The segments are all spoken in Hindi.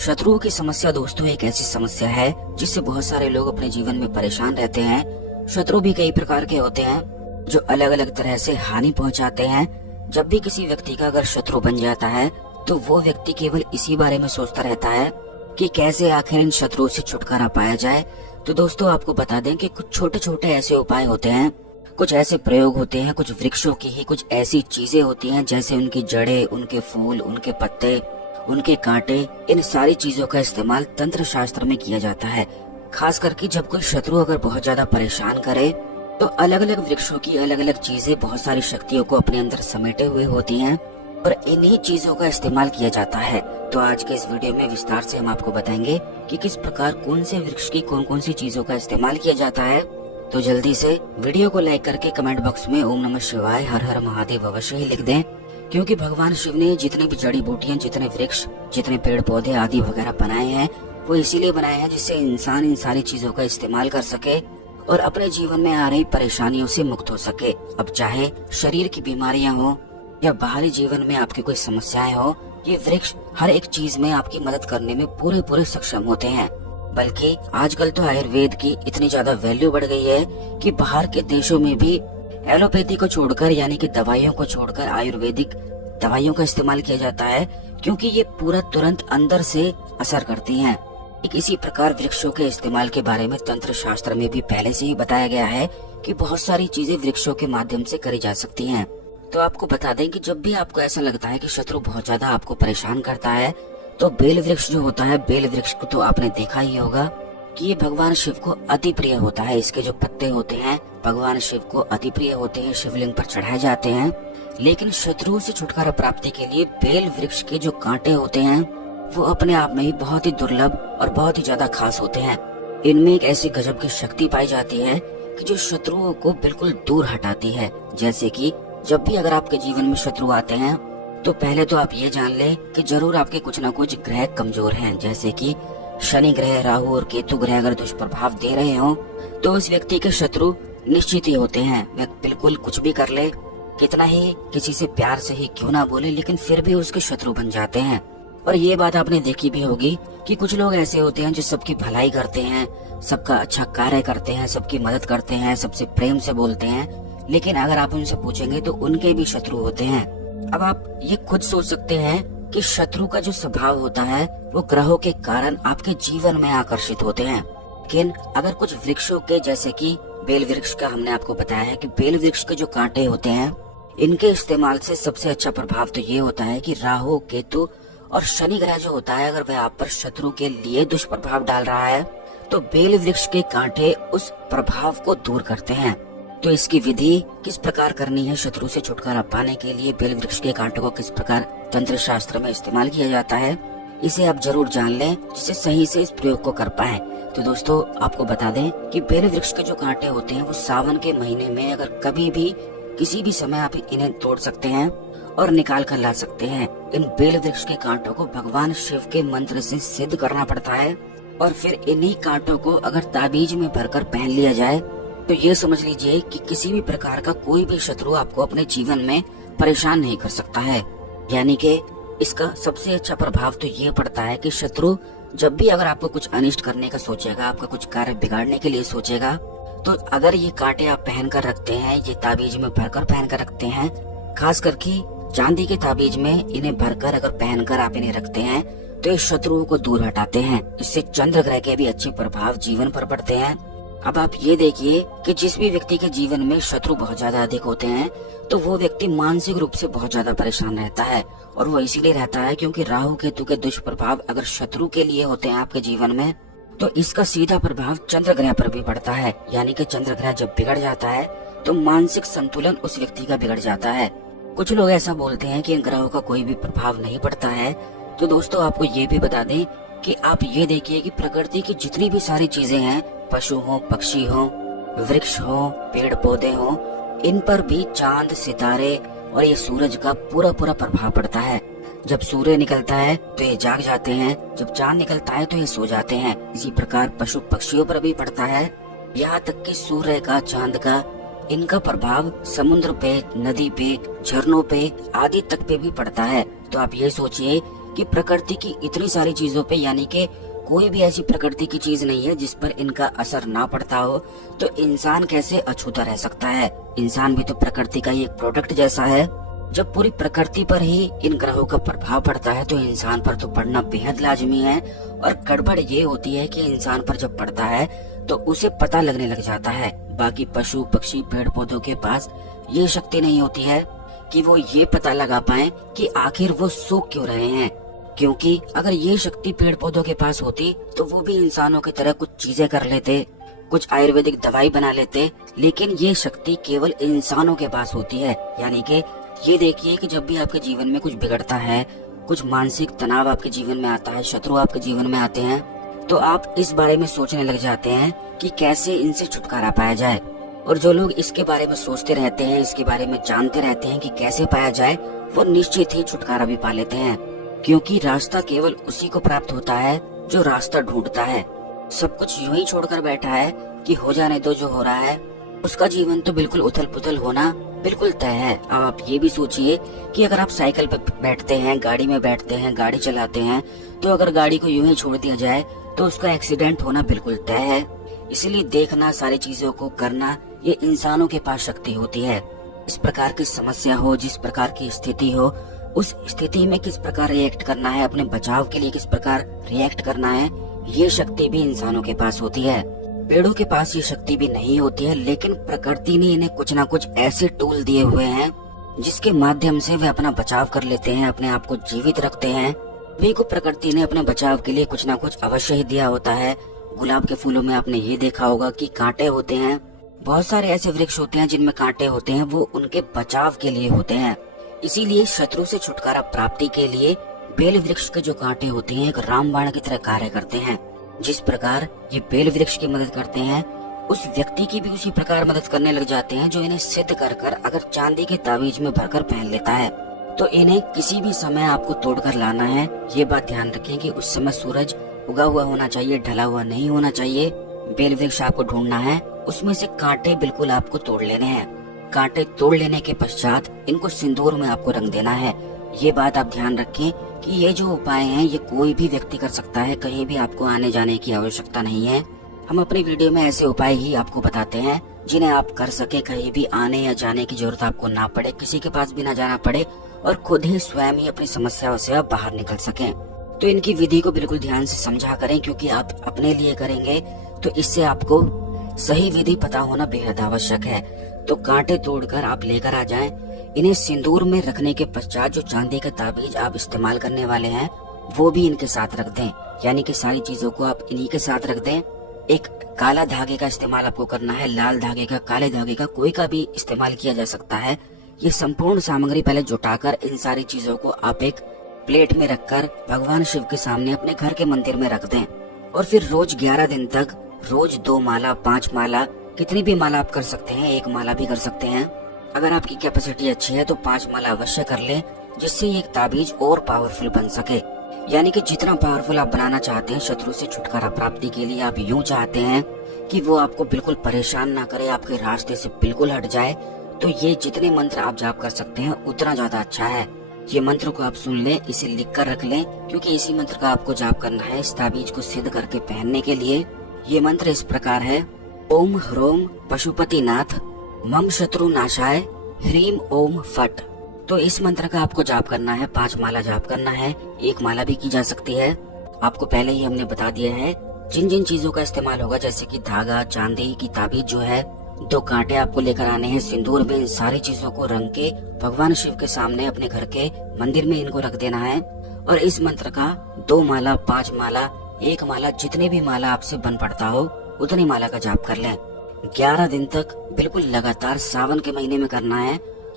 शत्रुओं की समस्या दोस्तों एक ऐसी समस्या है जिससे बहुत सारे लोग अपने जीवन में परेशान रहते हैं। शत्रु भी कई प्रकार के होते हैं जो अलग अलग तरह से हानि पहुंचाते हैं। जब भी किसी व्यक्ति का अगर शत्रु बन जाता है तो वो व्यक्ति केवल इसी बारे में सोचता रहता है कि कैसे आखिर इन शत्रुओं से छुटकारा पाया जाए। तो दोस्तों आपको बता दें कि कुछ छोटे छोटे ऐसे उपाय होते हैं, कुछ ऐसे प्रयोग होते हैं, कुछ वृक्षों की ही कुछ ऐसी चीजें होती हैं जैसे उनकी जड़ें, उनके फूल, उनके पत्ते, उनके कांटे, इन सारी चीजों का इस्तेमाल तंत्र शास्त्र में किया जाता है। खास करके जब कोई शत्रु अगर बहुत ज्यादा परेशान करे तो अलग अलग वृक्षों की अलग अलग चीजें बहुत सारी शक्तियों को अपने अंदर समेटे हुए होती हैं और इन्हीं चीजों का इस्तेमाल किया जाता है। तो आज के इस वीडियो में विस्तार से हम आपको बताएंगे कि किस प्रकार कौन से वृक्ष की कौन कौन सी चीजों का इस्तेमाल किया जाता है। तो जल्दी से वीडियो को लाइक करके कमेंट बॉक्स में ओम नमः शिवाय, हर हर महादेव अवश्य ही लिख दें, क्योंकि भगवान शिव ने जितने भी जड़ी बूटियां, जितने वृक्ष, जितने पेड़ पौधे आदि वगैरह बनाए हैं वो इसीलिए बनाए हैं जिससे इंसान इन सारी चीजों का इस्तेमाल कर सके और अपने जीवन में आ रही परेशानियों से मुक्त हो सके। अब चाहे शरीर की बीमारियां हो या बाहरी जीवन में आपकी कोई समस्याएं हो, ये वृक्ष हर एक चीज में आपकी मदद करने में पूरे पूरे सक्षम होते हैं। बल्कि आजकल तो आयुर्वेद की इतनी ज्यादा वैल्यू बढ़ गई है कि बाहर के देशों में भी एलोपैथी को छोड़कर यानी कि दवाइयों को छोड़कर आयुर्वेदिक दवाइयों का इस्तेमाल किया जाता है, क्योंकि ये पूरा तुरंत अंदर से असर करती हैं। एक इसी प्रकार वृक्षों के इस्तेमाल के बारे में तंत्र शास्त्र में भी पहले से ही बताया गया है कि बहुत सारी चीजें वृक्षों के माध्यम से करी जा सकती हैं। तो आपको बता दें कि जब भी आपको ऐसा लगता है कि शत्रु बहुत ज्यादा आपको परेशान करता है तो बेल वृक्ष जो होता है, बेल वृक्ष को तो आपने देखा ही होगा कि ये भगवान शिव को अति प्रिय होता है। इसके जो पत्ते होते हैं भगवान शिव को अति प्रिय होते हैं, शिवलिंग पर चढ़ाए जाते हैं। लेकिन शत्रुओं से छुटकारा प्राप्ति के लिए बेल वृक्ष के जो कांटे होते हैं वो अपने आप में ही बहुत ही दुर्लभ और बहुत ही ज्यादा खास होते हैं। इनमें एक ऐसी गजब की शक्ति पाई जाती है कि जो शत्रुओं को बिल्कुल दूर हटाती है। जैसे कि जब भी अगर आपके जीवन में शत्रु आते हैं तो पहले तो आप ये जान ले कि जरूर आपके कुछ न कुछ ग्रह कमजोर हैं। जैसे कि शनि ग्रह, राहु और केतु ग्रह अगर दुष्प्रभाव दे रहे हो तो उस व्यक्ति के शत्रु निश्चित ही होते हैं। वह बिल्कुल कुछ भी कर ले, कितना ही किसी से प्यार से ही क्यों ना बोले, लेकिन फिर भी उसके शत्रु बन जाते हैं। और ये बात आपने देखी भी होगी कि कुछ लोग ऐसे होते हैं जो सबकी भलाई करते हैं, सबका अच्छा कार्य करते हैं, सबकी मदद करते हैं, सबसे प्रेम से बोलते हैं, लेकिन अगर आप उनसे पूछेंगे तो उनके भी शत्रु होते हैं। अब आप ये खुद सोच सकते हैं कि शत्रु का जो स्वभाव होता है वो ग्रहों के कारण आपके जीवन में आकर्षित होते हैं। लेकिन अगर कुछ वृक्षों के, जैसे कि बेल वृक्ष का हमने आपको बताया है कि बेल वृक्ष के जो कांटे होते हैं इनके इस्तेमाल से सबसे अच्छा प्रभाव तो ये होता है कि राहु, केतु और शनि ग्रह जो होता है अगर वह आप पर शत्रु के लिए दुष्प्रभाव डाल रहा है तो बेल वृक्ष के कांटे उस प्रभाव को दूर करते हैं। तो इसकी विधि किस प्रकार करनी है, शत्रु से छुटकारा पाने के लिए बेल वृक्ष के कांटों को किस प्रकार तंत्र शास्त्र में इस्तेमाल किया जाता है, इसे आप जरूर जान लें जिससे सही से इस प्रयोग को कर पाए। तो दोस्तों आपको बता दें कि बेल वृक्ष के जो कांटे होते हैं वो सावन के महीने में अगर कभी भी किसी भी समय आप इन्हें तोड़ सकते हैं और निकाल कर ला सकते हैं। इन बेल वृक्ष के कांटों को भगवान शिव के मंत्र से सिद्ध करना पड़ता है और फिर इन्हीं कांटों को अगर ताबीज में भरकर पहन लिया जाए तो ये समझ लीजिए कि किसी भी प्रकार का कोई भी शत्रु आपको अपने जीवन में परेशान नहीं कर सकता है। यानी कि इसका सबसे अच्छा प्रभाव तो ये पड़ता है कि शत्रु जब भी अगर आपको कुछ अनिष्ट करने का सोचेगा, आपका कुछ कार्य बिगाड़ने के लिए सोचेगा, तो अगर ये कांटे आप पहन कर रखते हैं, ये ताबीज में भरकर पहन कर रखते हैं, खास करके चांदी के ताबीज में इन्हें भरकर अगर पहनकर आप इन्हें रखते हैं तो ये शत्रुओं को दूर हटाते हैं। इससे चंद्र ग्रह के भी अच्छे प्रभाव जीवन पर पड़ते हैं। अब आप ये देखिए कि जिस भी व्यक्ति के जीवन में शत्रु बहुत ज्यादा अधिक होते हैं तो वो व्यक्ति मानसिक रूप से बहुत ज्यादा परेशान रहता है और वो इसीलिए रहता है क्योंकि राहु केतु के दुष्प्रभाव अगर शत्रु के लिए होते हैं आपके जीवन में तो इसका सीधा प्रभाव चंद्र ग्रह पर भी पड़ता है। यानी कि चंद्र ग्रह जब बिगड़ जाता है तो मानसिक संतुलन उस व्यक्ति का बिगड़ जाता है। कुछ लोग ऐसा बोलते हैं कि इन ग्रहों का कोई भी प्रभाव नहीं पड़ता है। तो दोस्तों आपको ये भी बता दें कि आप ये देखिए कि प्रकृति की जितनी भी सारी चीजें हैं, पशु हो, पक्षी हो, वृक्ष हो, पेड़ पौधे हो, इन पर भी चांद, सितारे और ये सूरज का पूरा पूरा प्रभाव पड़ता है। जब सूर्य निकलता है तो ये जाग जाते हैं, जब चांद निकलता है तो ये सो जाते हैं। इसी प्रकार पशु पक्षियों पर भी पड़ता है। यहाँ तक कि सूर्य का, चांद का, इनका प्रभाव समुद्र पे, नदी पे, झरनों पे आदि तक पे भी पड़ता है। तो आप ये सोचिए कि प्रकृति की इतनी सारी चीजों पे, यानी कि कोई भी ऐसी प्रकृति की चीज नहीं है जिस पर इनका असर ना पड़ता हो, तो इंसान कैसे अछूता रह सकता है। इंसान भी तो प्रकृति का ही एक प्रोडक्ट जैसा है। जब पूरी प्रकृति पर ही इन ग्रहों का प्रभाव पड़ता है तो इंसान पर तो पड़ना बेहद लाजमी है। और गड़बड़ ये होती है कि इंसान पर जब पड़ता है तो उसे पता लगने लग जाता है। बाकी पशु पक्षी पेड़ पौधों के पास ये शक्ति नहीं होती है कि वो ये पता लगा पाए कि आखिर वो सो क्यों रहे हैं। क्योंकि अगर ये शक्ति पेड़ पौधों के पास होती तो वो भी इंसानों की तरह कुछ चीजें कर लेते, कुछ आयुर्वेदिक दवाई बना लेते। लेकिन ये शक्ति केवल इंसानों के पास होती है। यानी कि ये देखिए कि जब भी आपके जीवन में कुछ बिगड़ता है, कुछ मानसिक तनाव आपके जीवन में आता है, शत्रु आपके जीवन में आते हैं, तो आप इस बारे में सोचने लग जाते हैं कि कैसे इनसे छुटकारा पाया जाए। और जो लोग इसके बारे में सोचते रहते हैं, इसके बारे में जानते रहते हैं कि कैसे पाया जाए, वो निश्चित ही छुटकारा भी पा लेते हैं। क्योंकि रास्ता केवल उसी को प्राप्त होता है जो रास्ता ढूंढता है। सब कुछ यूं ही छोड़कर बैठा है कि हो जाने दो जो हो रहा है, उसका जीवन तो बिल्कुल उथल पुथल होना बिल्कुल तय है। अब आप ये भी सोचिए कि अगर आप साइकिल पर बैठते हैं, गाड़ी में बैठते हैं, गाड़ी चलाते हैं, तो अगर गाड़ी को यूं ही छोड़ दिया जाए तो उसका एक्सीडेंट होना बिल्कुल तय है। इसलिए देखना, सारी चीजों को करना, ये इंसानों के पास शक्ति होती है। इस प्रकार की समस्या हो, जिस प्रकार की स्थिति हो, उस स्थिति में किस प्रकार रिएक्ट करना है, अपने बचाव के लिए किस प्रकार रिएक्ट करना है, ये शक्ति भी इंसानों के पास होती है। पेड़ों के पास ये शक्ति भी नहीं होती है, लेकिन प्रकृति ने इन्हें कुछ ना कुछ ऐसे टूल दिए हुए हैं जिसके माध्यम से वे अपना बचाव कर लेते हैं, अपने आप को जीवित रखते हैं। वे को प्रकृति ने अपने बचाव के लिए कुछ ना कुछ अवश्य ही दिया होता है। गुलाब के फूलों में आपने ये देखा होगा कि कांटे होते हैं। बहुत सारे ऐसे वृक्ष होते हैं जिनमें कांटे होते हैं, वो उनके बचाव के लिए होते हैं। इसीलिए शत्रु से छुटकारा प्राप्ति के लिए बेल वृक्ष के जो कांटे होते हैं एक रामबाण की तरह कार्य करते हैं। जिस प्रकार ये बेल वृक्ष की मदद करते हैं, उस व्यक्ति की भी उसी प्रकार मदद करने लग जाते हैं जो इन्हें सिद्ध कर अगर चांदी के ताबीज में भरकर पहन लेता है तो इन्हें किसी भी समय आपको तोड़कर लाना है। ये बात ध्यान रखें कि उस समय सूरज उगा हुआ होना चाहिए, ढला हुआ नहीं होना चाहिए। बेल वृक्ष आपको ढूंढना है, उसमें से कांटे बिल्कुल आपको तोड़ लेने हैं। कांटे तोड़ लेने के पश्चात इनको सिंदूर में आपको रंग देना है। ये बात आप ध्यान रखें कि ये जो उपाय हैं ये कोई भी व्यक्ति कर सकता है, कहीं भी आपको आने जाने की आवश्यकता नहीं है। हम अपनी वीडियो में ऐसे उपाय ही आपको बताते हैं जिन्हें आप कर सके, कहीं भी आने या जाने की जरूरत आपको ना पड़े, किसी के पास भी ना जाना पड़े और खुद ही स्वयं ही अपनी समस्याओं से आप बाहर निकल सकें। तो इनकी विधि को बिल्कुल ध्यान से समझा करें, क्योंकि आप अपने लिए करेंगे तो इससे आपको सही विधि पता होना बेहद आवश्यक है। तो कांटे तोड़कर आप लेकर आ जाएं। इन्हें सिंदूर में रखने के पश्चात जो चांदी का ताबीज आप इस्तेमाल करने वाले हैं वो भी इनके साथ रख दें। यानी कि सारी चीजों को आप इन्हीं के साथ रख दें। एक काला धागे का इस्तेमाल आपको करना है, लाल धागे का, काले धागे का, कोई का भी इस्तेमाल किया जा सकता है। ये संपूर्ण सामग्री पहले जुटाकर इन सारी चीजों को आप एक प्लेट में रखकर भगवान शिव के सामने अपने घर के मंदिर में रख दें। और फिर रोज 11 दिन तक रोज 2 माला, 5 माला, कितनी भी माला आप कर सकते हैं, 1 माला भी कर सकते हैं। अगर आपकी कैपेसिटी अच्छी है तो 5 माला अवश्य कर लें, जिससे ये एक ताबीज और पावरफुल बन सके। यानी कि जितना पावरफुल आप बनाना चाहते हैं शत्रु से छुटकारा प्राप्ति के लिए, आप यूं चाहते हैं कि वो आपको बिल्कुल परेशान ना करे, आपके रास्ते से बिल्कुल हट जाए, तो ये जितने मंत्र आप जाप कर सकते हैं उतना ज्यादा अच्छा है। ये मंत्र को आप सुन लें, इसे लिख कर रख लें, क्योंकि इसी मंत्र का आपको जाप करना है इस ताबीज को सिद्ध करके पहनने के लिए। ये मंत्र इस प्रकार है: ओम ह्रोम पशुपति नाथ मम शत्रु नाशाय ह्रीम ओम फट। तो इस मंत्र का आपको जाप करना है, 5 माला जाप करना है, 1 माला भी की जा सकती है। आपको पहले ही हमने बता दिया है जिन जिन चीजों का इस्तेमाल होगा, जैसे कि धागा, चांदी की ताबीज जो है, 2 कांटे आपको लेकर आने हैं, सिंदूर में इन सारी चीजों को रंग के भगवान शिव के सामने अपने घर के मंदिर में इनको रख देना है। और इस मंत्र का 2 माला, 5 माला, 1 माला, जितने भी माला आपसे बन पड़ता हो उतनी माला का जाप कर लें। 11 दिन तक बिल्कुल लगातार सावन के महीने में करना है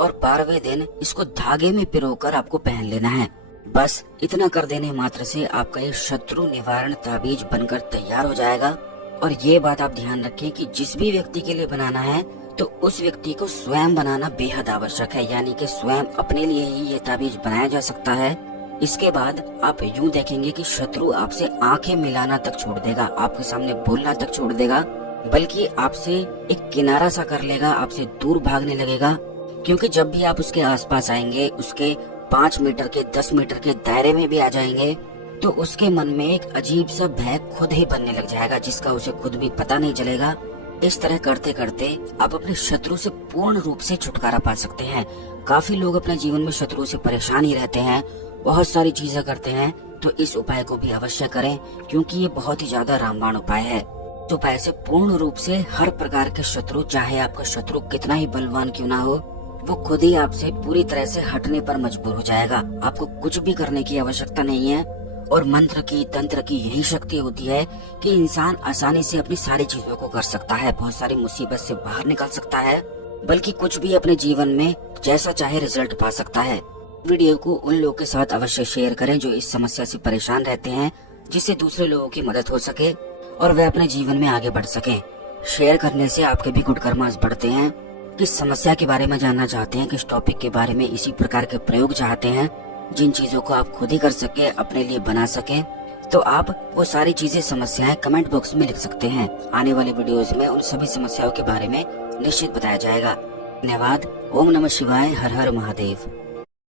और 12वें दिन इसको धागे में पिरोकर आपको पहन लेना है। बस इतना कर देने मात्र से आपका ये शत्रु निवारण ताबीज बनकर तैयार हो जाएगा। और ये बात आप ध्यान रखें कि जिस भी व्यक्ति के लिए बनाना है तो उस व्यक्ति को स्वयं बनाना बेहद आवश्यक है, यानी कि स्वयं अपने लिए ही ये ताबीज बनाया जा सकता है। इसके बाद आप यूं देखेंगे कि शत्रु आपसे आंखें मिलाना तक छोड़ देगा, आपके सामने बोलना तक छोड़ देगा, बल्कि आपसे एक किनारा सा कर लेगा, आपसे दूर भागने लगेगा। क्योंकि जब भी आप उसके आसपास आएंगे, उसके 5 मीटर के 10 मीटर के दायरे में भी आ जाएंगे तो उसके मन में एक अजीब सा भय खुद ही बनने लग जाएगा, जिसका उसे खुद भी पता नहीं चलेगा। इस तरह करते करते आप अपने शत्रु से पूर्ण रूप से छुटकारा पा सकते हैं। काफी लोग अपने जीवन में शत्रु से परेशान ही रहते हैं, बहुत सारी चीजें करते हैं, तो इस उपाय को भी अवश्य करें क्योंकि ये बहुत ही ज्यादा रामबाण उपाय है। इस उपाय से पूर्ण रूप से हर प्रकार के शत्रु, चाहे आपका शत्रु कितना ही बलवान क्यों ना हो, वो खुद ही आपसे पूरी तरह से हटने पर मजबूर हो जाएगा। आपको कुछ भी करने की आवश्यकता नहीं है। और मंत्र की, तंत्र की यही शक्ति होती है कि इंसान आसानी से अपनी सारी चीजों को कर सकता है, बहुत सारी मुसीबत से बाहर निकल सकता है, बल्कि कुछ भी अपने जीवन में जैसा चाहे रिजल्ट पा सकता है। वीडियो को उन लोगों के साथ अवश्य शेयर करें जो इस समस्या से परेशान रहते हैं, जिससे दूसरे लोगों की मदद हो सके और वे अपने जीवन में आगे बढ़ सकें। शेयर करने से आपके भी गुड कर्मास बढ़ते हैं। किस समस्या के बारे में जानना चाहते हैं, किस टॉपिक के बारे में इसी प्रकार के प्रयोग चाहते हैं, जिन चीजों को आप खुद ही कर सके, अपने लिए बना सके, तो आप वो सारी चीजें, समस्याएं कमेंट बॉक्स में लिख सकते हैं। आने वाले वीडियोस में उन सभी समस्याओं के बारे में निश्चित बताया जाएगा। धन्यवाद। ओम नमः शिवाय। हर हर महादेव।